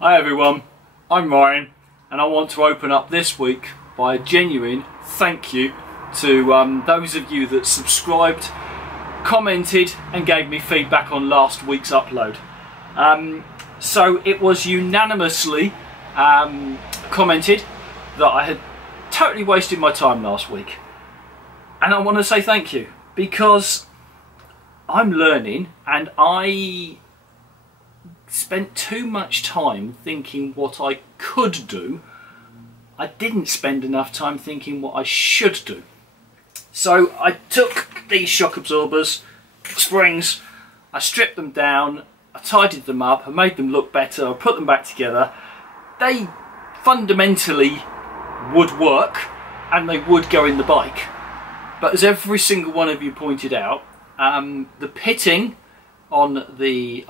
Hi everyone, I'm Ryan and I want to open up this week by a genuine thank you to those of you that subscribed, commented and gave me feedback on last week's upload. So it was unanimously commented that I had totally wasted my time last week, and I want to say thank you because I'm learning and I spent too much time thinking what I could do. I didn't spend enough time thinking what I should do. So I took these shock absorbers, springs, I stripped them down, I tidied them up, I made them look better, I put them back together. They fundamentally would work and they would go in the bike. But as every single one of you pointed out, the pitting on the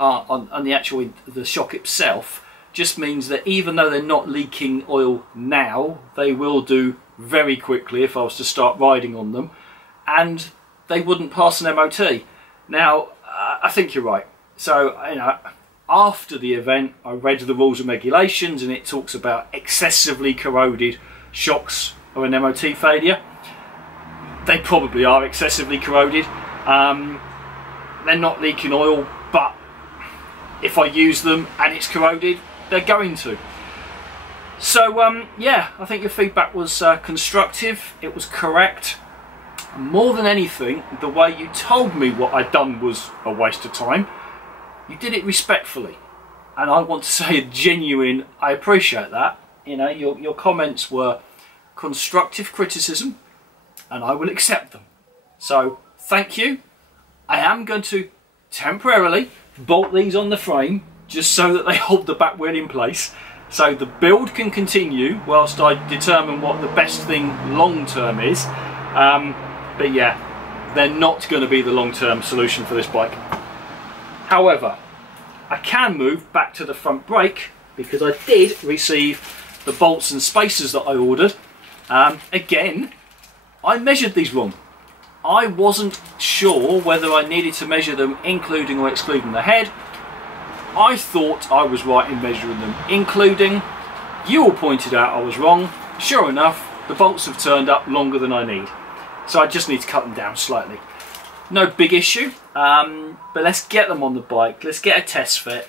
shock itself just means that even though they're not leaking oil now, they will do very quickly if I was to start riding on them, and they wouldn't pass an MOT. Now, I think you're right. So, you know, after the event, I read the rules and regulations, and it talks about excessively corroded shocks or an MOT failure. They probably are excessively corroded. They're not leaking oil, but if I use them and it's corroded, they're going to. So yeah, I think your feedback was constructive, it was correct. More than anything, the way you told me what I'd done was a waste of time. You did it respectfully, and I want to say a genuine, I appreciate that. You know, your comments were constructive criticism, and I will accept them. So thank you. I am going to temporarily bolt these on the frame just so that they hold the back wheel in place, so the build can continue whilst I determine what the best thing long term is. But yeah, they're not going to be the long term solution for this bike. However, I can move back to the front brake because I did receive the bolts and spacers that I ordered. Again, I measured these wrong. I wasn't sure whether I needed to measure them including or excluding the head. I thought I was right in measuring them including. You all pointed out I was wrong. Sure enough, the bolts have turned up longer than I need. So I just need to cut them down slightly. No big issue, but let's get them on the bike. Let's get a test fit.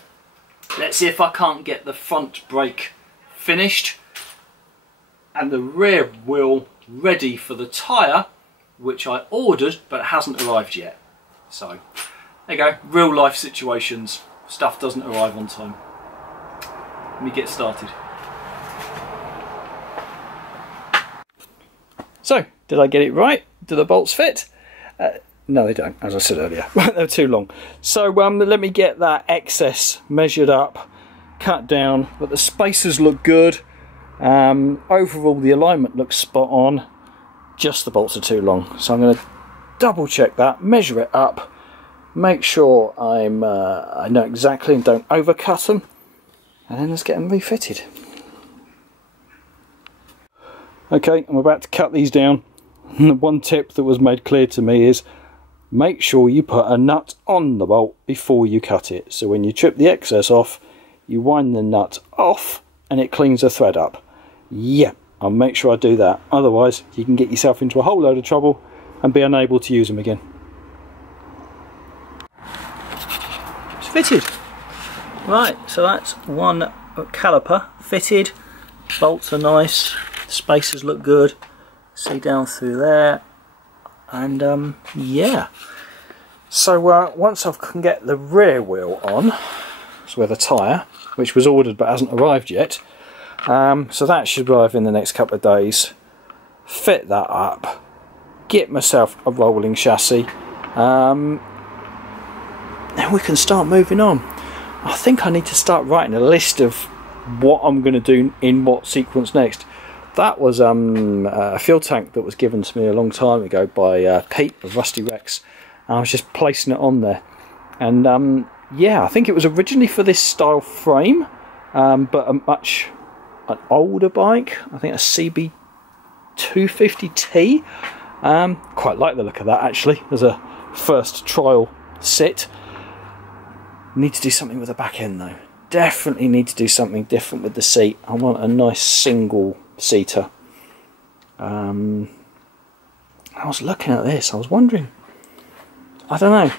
Let's see if I can't get the front brake finished and the rear wheel ready for the tyre, which I ordered but hasn't arrived yet. So there you go, real life situations, stuff doesn't arrive on time. Let me get started. So, did I get it right? Do the bolts fit? No, they don't, as I said earlier. They're too long. So let me get that excess measured up, cut down, but the spacers look good. Overall the alignment looks spot on. Just the bolts are too long, so I'm going to double check that, measure it up, make sure I know exactly and don't overcut them, and then let's get them refitted. Okay, I'm about to cut these down. One tip that was made clear to me is make sure you put a nut on the bolt before you cut it. So when you trip the excess off, you wind the nut off and it cleans the thread up. Yeah. I'll make sure I do that, otherwise you can get yourself into a whole load of trouble and be unable to use them again. It's fitted. Right, so that's one caliper fitted, bolts are nice, spacers look good, see down through there, and yeah. So once I can get the rear wheel on, so with a tyre, which was ordered but hasn't arrived yet, so that should arrive in the next couple of days. Fit that up, get myself a rolling chassis, and we can start moving on. I think I need to start writing a list of what I'm going to do in what sequence next. That was a fuel tank that was given to me a long time ago by Pete of Rusty Rex, and I was just placing it on there. And yeah, I think it was originally for this style frame, but an older bike, I think a CB250T. Quite like the look of that actually as a first trial sit. Need to do something with the back end though. definitely need to do something different with the seat. I want a nice single seater. I was looking at this, I was wondering, I don't know,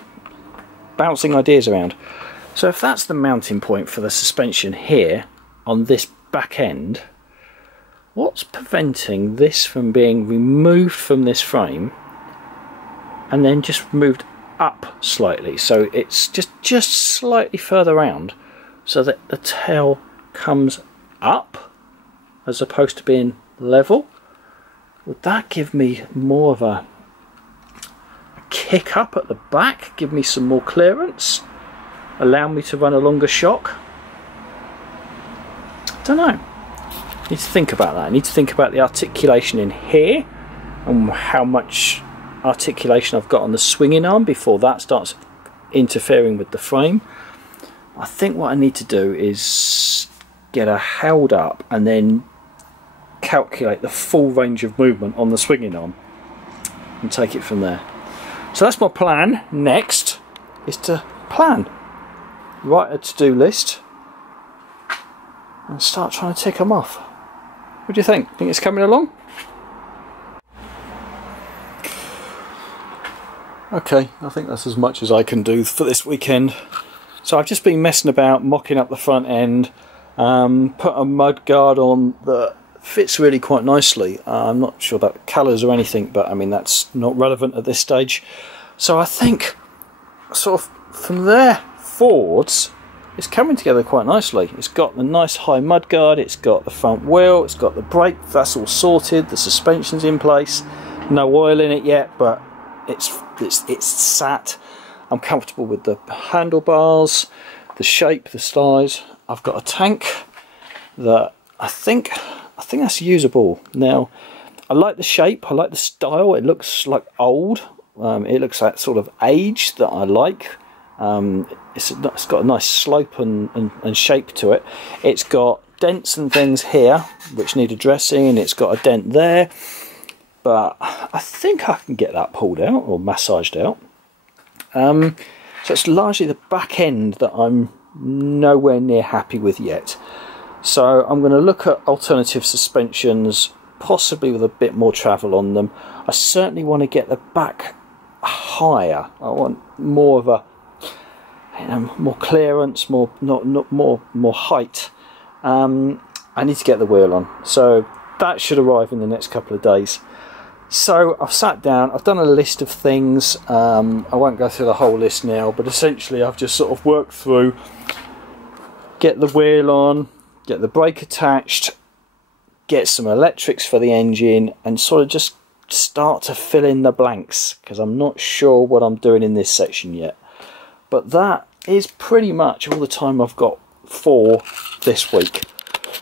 bouncing ideas around. So if that's the mounting point for the suspension here on this back end, what's preventing this from being removed from this frame and then just moved up slightly, so it's just slightly further round, so that the tail comes up as opposed to being level? Would that give me more of a kick up at the back, give me some more clearance, allow me to run a longer shock? I don't know. I need to think about that. I need to think about the articulation in here and how much articulation I've got on the swinging arm before that starts interfering with the frame. I think what I need to do is get her held up and then calculate the full range of movement on the swinging arm and take it from there. So that's my plan. Next is to plan, write a to-do list and start trying to tick them off. What do you think? Think it's coming along? Okay, I think that's as much as I can do for this weekend. So I've just been messing about, mocking up the front end, put a mud guard on that fits really quite nicely. I'm not sure about colours or anything, but I mean that's not relevant at this stage. So I think sort of from there forwards it's coming together quite nicely. It's got the nice high mud guard, it's got the front wheel, it's got the brake, that's all sorted, the suspension's in place, no oil in it yet, but it's sat. I'm comfortable with the handlebars, the shape, the size. I've got a tank that I think that's usable. Now, I like the shape, I like the style. It looks like old. It looks like sort of age that I like. It's got a nice slope and shape to it. It's got dents and things here which need addressing, and it's got a dent there. But I think I can get that pulled out or massaged out. So it's largely the back end that I'm nowhere near happy with yet. So I'm going to look at alternative suspensions, possibly with a bit more travel on them. I certainly want to get the back higher. I want more of a, more clearance, more height. I need to get the wheel on. So that should arrive in the next couple of days. So I've sat down, I've done a list of things. I won't go through the whole list now, but essentially I've just sort of worked through, get the wheel on, get the brake attached, get some electrics for the engine, and sort of just start to fill in the blanks, because I'm not sure what I'm doing in this section yet. But that is pretty much all the time I've got for this week.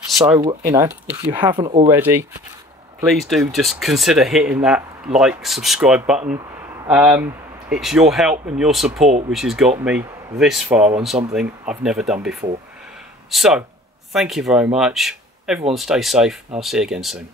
So, you know, if you haven't already, please do just consider hitting that like, subscribe button. It's your help and your support which has got me this far on something I've never done before. So, thank you very much. Everyone stay safe. I'll see you again soon.